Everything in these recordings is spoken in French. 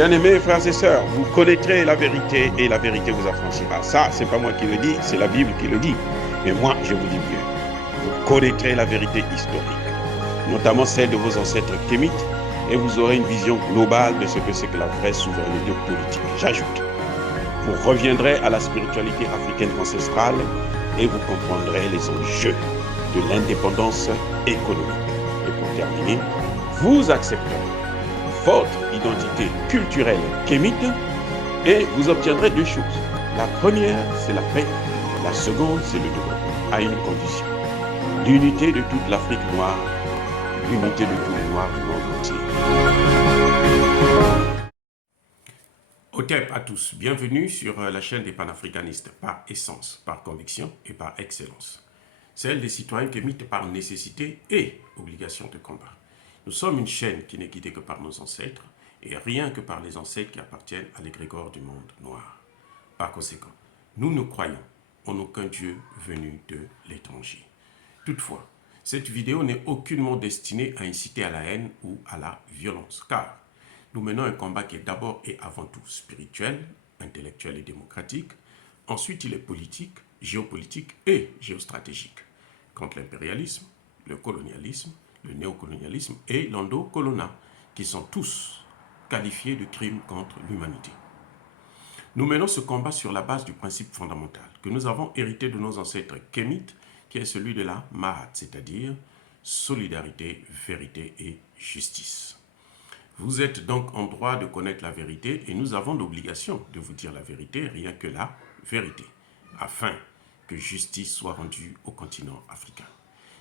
Bien-aimés frères et sœurs, vous connaîtrez la vérité et la vérité vous affranchira. Ça, c'est pas moi qui le dis, c'est la Bible qui le dit. Mais moi, je vous dis mieux. Vous connaîtrez la vérité historique, notamment celle de vos ancêtres kémites, et vous aurez une vision globale de ce que c'est que la vraie souveraineté politique. J'ajoute, vous reviendrez à la spiritualité africaine ancestrale et vous comprendrez les enjeux de l'indépendance économique. Et pour terminer, vous accepterez votre identité culturelle kémite et vous obtiendrez deux choses. La première, c'est la paix. La seconde, c'est le développement, à une condition. L'unité de toute l'Afrique noire, l'unité de tous les Noirs du monde entier. Otep à tous, bienvenue sur la chaîne des panafricanistes, par essence, par conviction et par excellence. Celle des citoyens kémites par nécessité et obligation de combat. Nous sommes une chaîne qui n'est guidée que par nos ancêtres, et rien que par les ancêtres qui appartiennent à l'égrégore du monde noir. Par conséquent, nous ne croyons en aucun Dieu venu de l'étranger. Toutefois, cette vidéo n'est aucunement destinée à inciter à la haine ou à la violence, car nous menons un combat qui est d'abord et avant tout spirituel, intellectuel et démocratique. Ensuite, il est politique, géopolitique et géostratégique, contre l'impérialisme, le colonialisme, le néocolonialisme et l'endocolonat, qui sont tous qualifiés de crimes contre l'humanité. Nous menons ce combat sur la base du principe fondamental que nous avons hérité de nos ancêtres kémites, qui est celui de la Mahat, c'est-à-dire solidarité, vérité et justice. Vous êtes donc en droit de connaître la vérité et nous avons l'obligation de vous dire la vérité, rien que la vérité, afin que justice soit rendue au continent africain.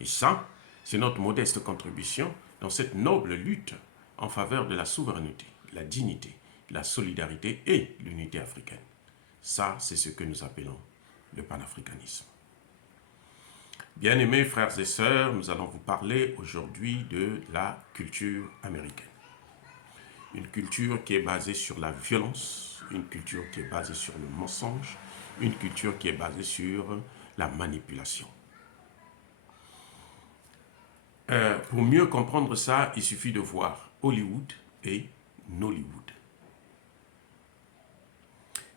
Et ça, c'est notre modeste contribution dans cette noble lutte en faveur de la souveraineté, la dignité, la solidarité et l'unité africaine. Ça, c'est ce que nous appelons le panafricanisme. Bien-aimés frères et sœurs, nous allons vous parler aujourd'hui de la culture américaine. Une culture qui est basée sur la violence, une culture qui est basée sur le mensonge, une culture qui est basée sur la manipulation. Pour mieux comprendre ça, il suffit de voir Hollywood et Nollywood.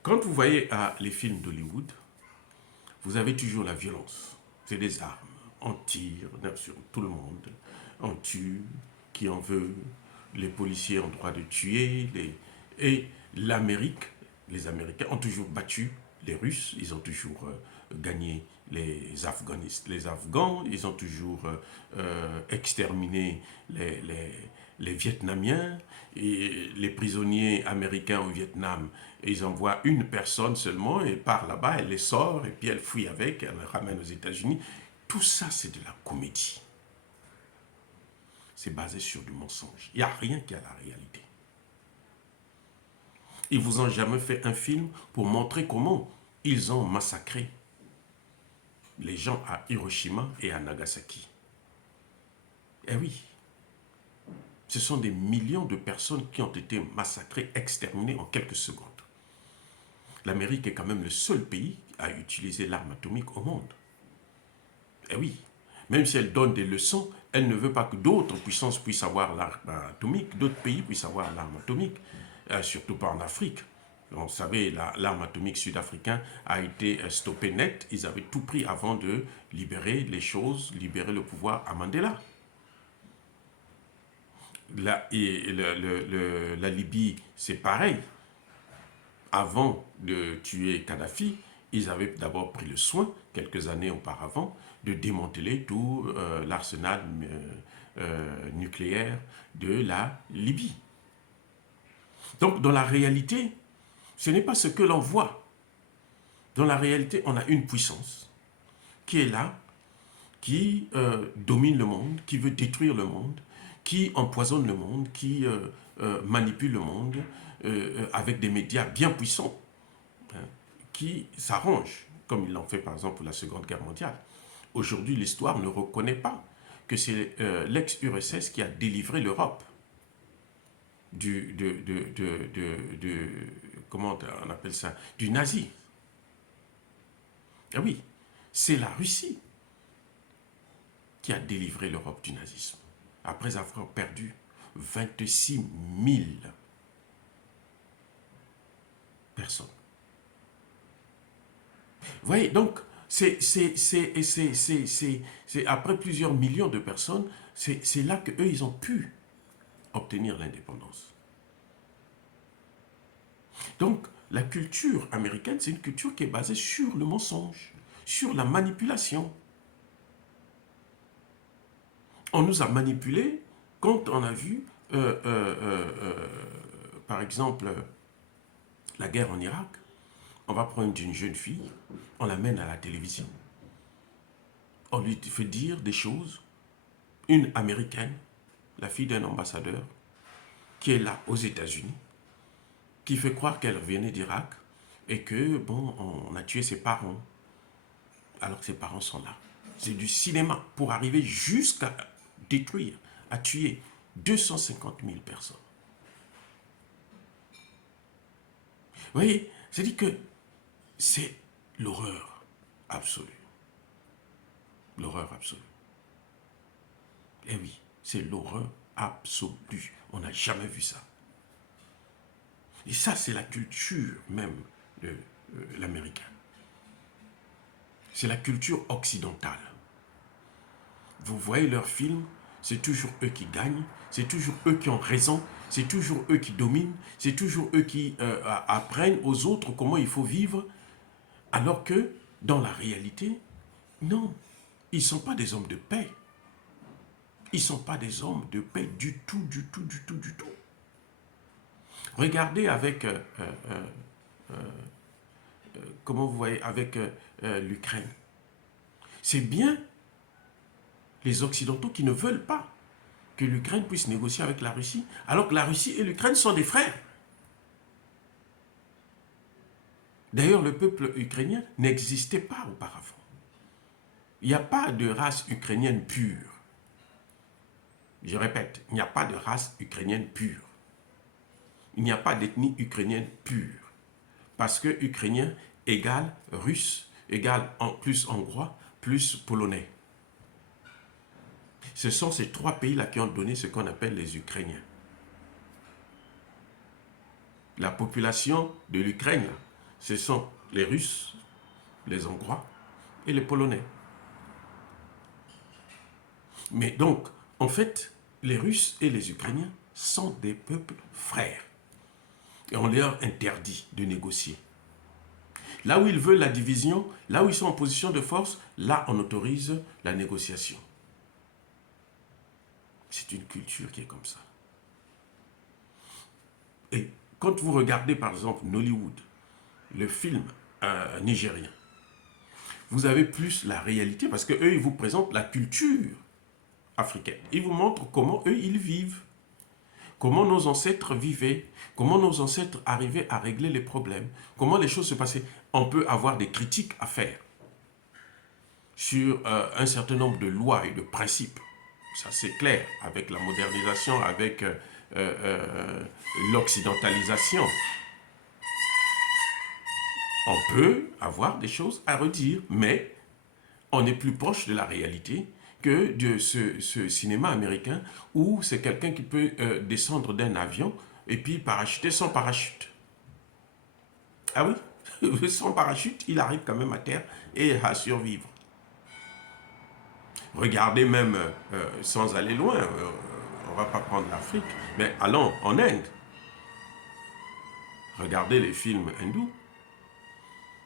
Quand vous voyez les films d'Hollywood, vous avez toujours la violence. C'est des armes. On tire sur tout le monde. On tue qui en veut. Les policiers ont le droit de tuer. Et l'Amérique, les Américains ont toujours battu les Russes. Ils ont toujours gagné les Afghans. Ils ont toujours exterminé les Vietnamiens. Et les prisonniers américains au Vietnam, ils envoient une personne seulement et par là-bas, elle les sort et puis elle fuit avec, elle les ramène aux États-Unis. Tout ça, c'est de la comédie. C'est basé sur du mensonge. Il n'y a rien qui a la réalité. Ils vous ont jamais fait un film pour montrer comment ils ont massacré les gens à Hiroshima et à Nagasaki. Eh oui. Ce sont des millions de personnes qui ont été massacrées, exterminées en quelques secondes. L'Amérique est quand même le seul pays à utiliser l'arme atomique au monde. Eh oui, même si elle donne des leçons, elle ne veut pas que d'autres puissances puissent avoir l'arme atomique, d'autres pays puissent avoir l'arme atomique, surtout pas en Afrique. Vous savez, l'arme atomique sud-africaine a été stoppée net. Ils avaient tout pris avant de libérer les choses, libérer le pouvoir à Mandela. La Libye, c'est pareil. Avant de tuer Kadhafi, ils avaient d'abord pris le soin, quelques années auparavant, de démanteler tout l'arsenal nucléaire de la Libye. Donc, dans la réalité, ce n'est pas ce que l'on voit. Dans la réalité, on a une puissance qui est là, qui domine le monde, qui veut détruire le monde, qui empoisonne le monde, qui manipule le monde avec des médias bien puissants, hein, qui s'arrangent, comme ils l'ont fait par exemple pour la Seconde Guerre mondiale. Aujourd'hui, l'histoire ne reconnaît pas que c'est l'ex-URSS qui a délivré l'Europe comment on appelle ça, du nazi. Ah oui, c'est la Russie qui a délivré l'Europe du nazisme, après avoir perdu 26 000 Personne. Vous voyez, donc, c'est après plusieurs millions de personnes, c'est là qu'eux, ils ont pu obtenir l'indépendance. Donc, la culture américaine, c'est une culture qui est basée sur le mensonge, sur la manipulation. On nous a manipulés quand on a vu, par exemple, la guerre en Irak. On va prendre une jeune fille, on l'amène à la télévision. On lui fait dire des choses. Une américaine, la fille d'un ambassadeur, qui est là aux États-Unis, qui fait croire qu'elle revenait d'Irak et que, bon, on a tué ses parents, alors que ses parents sont là. C'est du cinéma pour arriver jusqu'à détruire, à tuer 250 000 personnes. Vous voyez, c'est-à-dire que c'est l'horreur absolue. L'horreur absolue. Eh oui, c'est l'horreur absolue. On n'a jamais vu ça. Et ça, c'est la culture même de l'américain. C'est la culture occidentale. Vous voyez leurs films, c'est toujours eux qui gagnent, c'est toujours eux qui ont raison, c'est toujours eux qui dominent, c'est toujours eux qui apprennent aux autres comment il faut vivre, alors que dans la réalité, non, ils ne sont pas des hommes de paix. Ils ne sont pas des hommes de paix du tout, du tout, du tout, du tout. Regardez avec, comment vous voyez, avec l'Ukraine. C'est bien les Occidentaux qui ne veulent pas que l'Ukraine puisse négocier avec la Russie, alors que la Russie et l'Ukraine sont des frères. D'ailleurs, le peuple ukrainien n'existait pas auparavant. Il n'y a pas de race ukrainienne pure. Je répète, il n'y a pas de race ukrainienne pure. Il n'y a pas d'ethnie ukrainienne pure. Parce que ukrainien égale russe, égale plus hongrois, plus polonais. Ce sont ces trois pays-là qui ont donné ce qu'on appelle les Ukrainiens. La population de l'Ukraine, ce sont les Russes, les Hongrois et les Polonais. Mais donc, en fait, les Russes et les Ukrainiens sont des peuples frères. Et on leur interdit de négocier. Là où ils veulent la division, là où ils sont en position de force, là on autorise la négociation. C'est une culture qui est comme ça. Et quand vous regardez par exemple Nollywood, le film nigérien, vous avez plus la réalité parce qu'eux, ils vous présentent la culture africaine. Ils vous montrent comment eux, ils vivent. Comment nos ancêtres vivaient, comment nos ancêtres arrivaient à régler les problèmes, comment les choses se passaient. On peut avoir des critiques à faire sur un certain nombre de lois et de principes. Ça, c'est clair, avec la modernisation, avec l'occidentalisation. On peut avoir des choses à redire, mais on est plus proche de la réalité que de ce cinéma américain où c'est quelqu'un qui peut descendre d'un avion et puis parachuter sans parachute. Ah oui, sans parachute, il arrive quand même à terre et à survivre. Regardez même, sans aller loin, on ne va pas prendre l'Afrique, mais allons en Inde. Regardez les films hindous.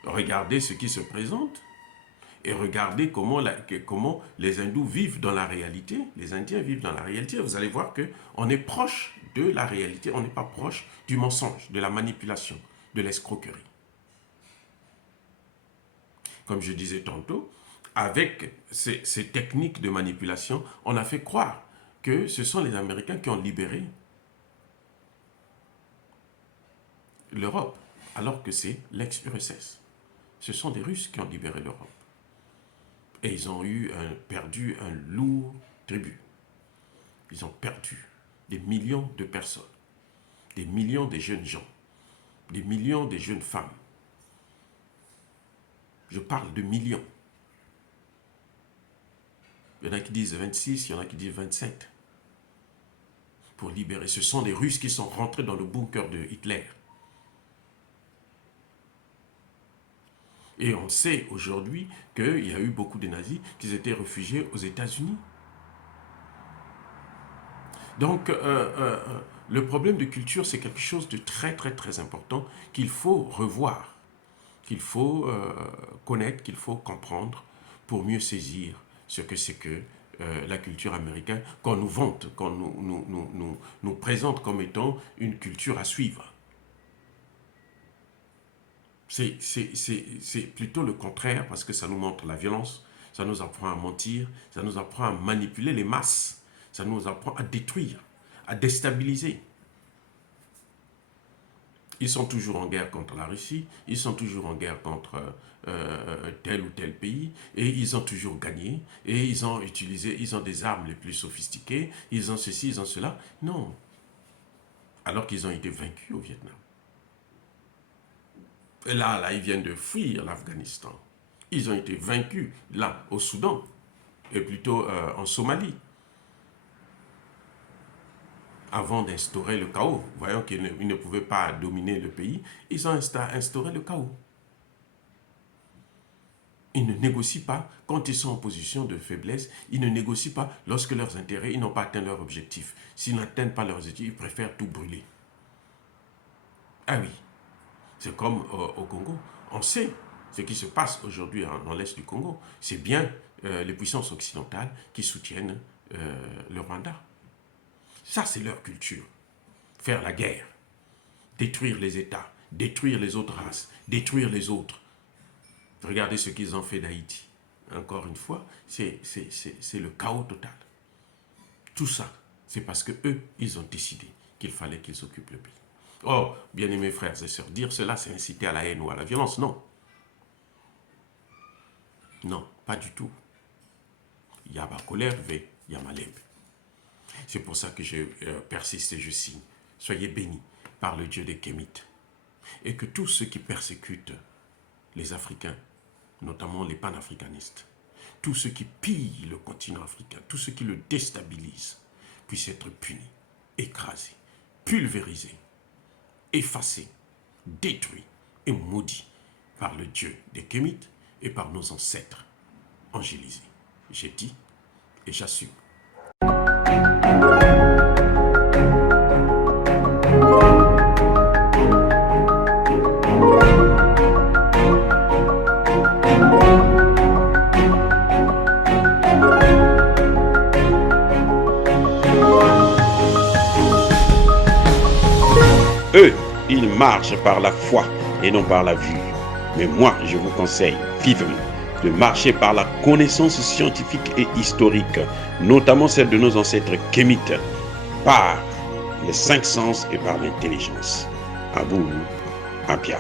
Regardez ce qui se présente. Et regardez comment les hindous vivent dans la réalité, les Indiens vivent dans la réalité. Vous allez voir qu'on est proche de la réalité, on n'est pas proche du mensonge, de la manipulation, de l'escroquerie. Comme je disais tantôt, avec ces techniques de manipulation, on a fait croire que ce sont les Américains qui ont libéré l'Europe, alors que c'est l'ex-URSS. Ce sont des Russes qui ont libéré l'Europe. Et ils ont perdu un lourd tribut. Ils ont perdu des millions de personnes, des millions de jeunes gens, des millions de jeunes femmes. Je parle de millions. Il y en a qui disent 26, il y en a qui disent 27. Pour libérer. Ce sont les Russes qui sont rentrés dans le bunker de Hitler. Et on sait aujourd'hui qu'il y a eu beaucoup de nazis qui étaient réfugiés aux États-Unis. Donc, le problème de culture, c'est quelque chose de très, très, très important qu'il faut revoir, qu'il faut connaître, qu'il faut comprendre pour mieux saisir ce que c'est que la culture américaine qu'on nous vante, qu'on nous présente comme étant une culture à suivre. C'est plutôt le contraire parce que ça nous montre la violence, ça nous apprend à mentir, ça nous apprend à manipuler les masses, ça nous apprend à détruire, à déstabiliser. Ils sont toujours en guerre contre la Russie, ils sont toujours en guerre contre tel ou tel pays, et ils ont toujours gagné, et ils ont des armes les plus sophistiquées, ils ont ceci, ils ont cela. Non. Alors qu'ils ont été vaincus au Vietnam. Et là, ils viennent de fuir l'Afghanistan. Ils ont été vaincus, là, au Soudan, et plutôt en Somalie. Avant d'instaurer le chaos, voyant qu'ils ne pouvaient pas dominer le pays, ils ont instauré le chaos. Ils ne négocient pas quand ils sont en position de faiblesse, ils ne négocient pas lorsque leurs intérêts, ils n'ont pas atteint leur objectif. S'ils n'atteignent pas leurs objectifs, ils préfèrent tout brûler. Ah oui, c'est comme au Congo. On sait ce qui se passe aujourd'hui dans l'Est du Congo. C'est bien les puissances occidentales qui soutiennent le Rwanda. Ça, c'est leur culture. Faire la guerre, détruire les États, détruire les autres races, détruire les autres. Regardez ce qu'ils ont fait d'Haïti. Encore une fois, c'est le chaos total. Tout ça, c'est parce qu'eux, ils ont décidé qu'il fallait qu'ils occupent le pays. Oh, bien-aimés frères et sœurs, dire cela, c'est inciter à la haine ou à la violence. Non. Non, pas du tout. Il y a ma colère, il y a ma lèvre. C'est pour ça que je persiste et je signe. Soyez bénis par le Dieu des Kémites. Et que tous ceux qui persécutent les Africains, notamment les panafricanistes, tous ceux qui pillent le continent africain, tous ceux qui le déstabilisent, puissent être punis, écrasés, pulvérisés, effacés, détruits et maudits par le Dieu des Kémites et par nos ancêtres angélisés. J'ai dit et j'assume. Eux, ils marchent par la foi et non par la vue. Mais moi, je vous conseille vivement de marcher par la connaissance scientifique et historique, notamment celle de nos ancêtres kémites, par les 5 sens et par l'intelligence. À vous, à Pierre.